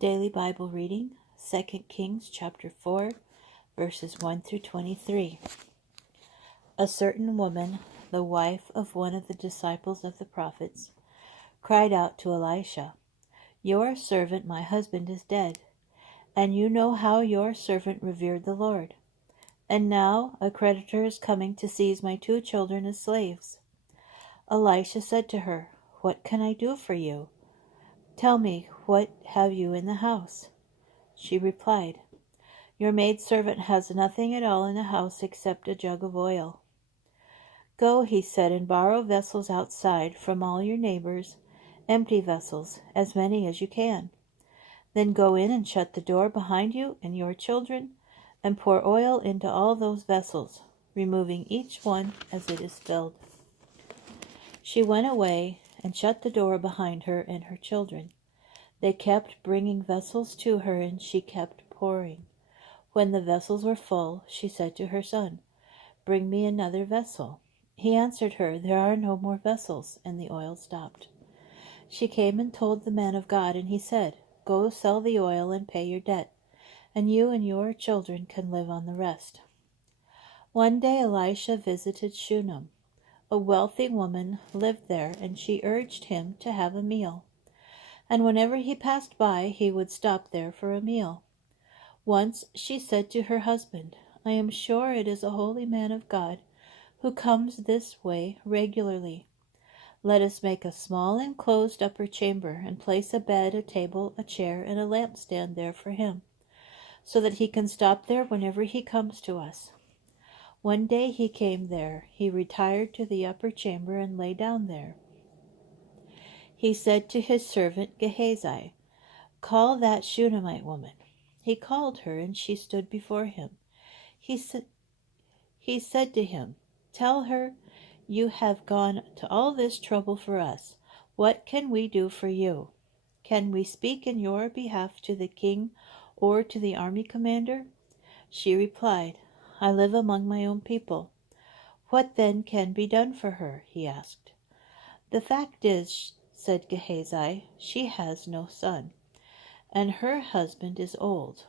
Daily Bible reading, 2 Kings chapter 4, verses 1 through 23. A certain woman, the wife of one of the disciples of the prophets, cried out to Elisha, "Your servant my husband is dead, and you know how your servant revered the Lord. And now a creditor is coming to seize my 2 children as slaves." Elisha said to her, "What can I do for you? Tell me, what have you in the house?" She replied, "Your maidservant has nothing at all in the house except a jug of oil." "Go," he said, "and borrow vessels outside from all your neighbors, empty vessels, as many as you can. Then go in and shut the door behind you and your children, and pour oil into all those vessels, removing each one as it is filled." She went away and shut the door behind her and her children. They kept bringing vessels to her, and she kept pouring. When the vessels were full, she said to her son, "Bring me another vessel." He answered her, "There are no more vessels," and the oil stopped. She came and told the man of God, and he said, "Go sell the oil and pay your debt, and you and your children can live on the rest." One day Elisha visited Shunem. A wealthy woman lived there, and she urged him to have a meal. And whenever he passed by, he would stop there for a meal. Once she said to her husband, "I am sure it is a holy man of God who comes this way regularly. Let us make a small enclosed upper chamber, and place a bed, a table, a chair, and a lampstand there for him, so that he can stop there whenever he comes to us." One day he came there. He retired to the upper chamber and lay down there. He said to his servant Gehazi, "Call that Shunammite woman." He called her, and she stood before him. He said to him, "Tell her, you have gone to all this trouble for us. What can we do for you? Can we speak in your behalf to the king or to the army commander?" She replied, "I live among my own people." "What then can be done for her?" he asked. "The fact is," said Gehazi, "she has no son, and her husband is old."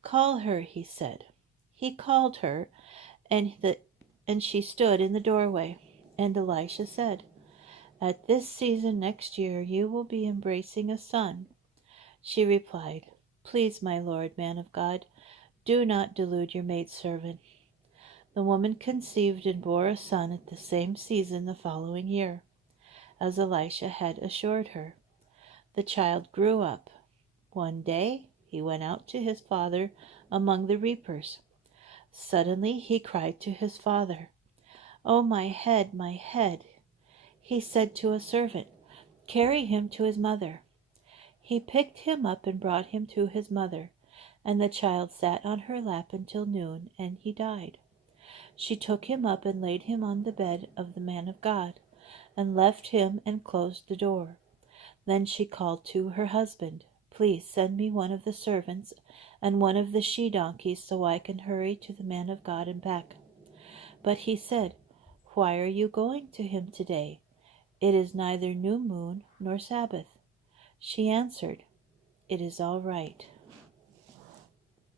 "Call her," he said. He called her, and she stood in the doorway. And Elisha said, "At this season next year you will be embracing a son." She replied, "Please, my lord, man of God, do not delude your maidservant." The woman conceived and bore a son at the same season the following year, as Elisha had assured her. The child grew up. One day he went out to his father among the reapers. Suddenly he cried to his father, "Oh, my head, my head!" He said to a servant, "Carry him to his mother." He picked him up and brought him to his mother, and the child sat on her lap until noon, and he died. She took him up and laid him on the bed of the man of God, and left him and closed the door. Then she called to her husband, "Please send me one of the servants and one of the she-donkeys so I can hurry to the man of God and back." But he said, "Why are you going to him today? It is neither new moon nor Sabbath." She answered, "It is all right."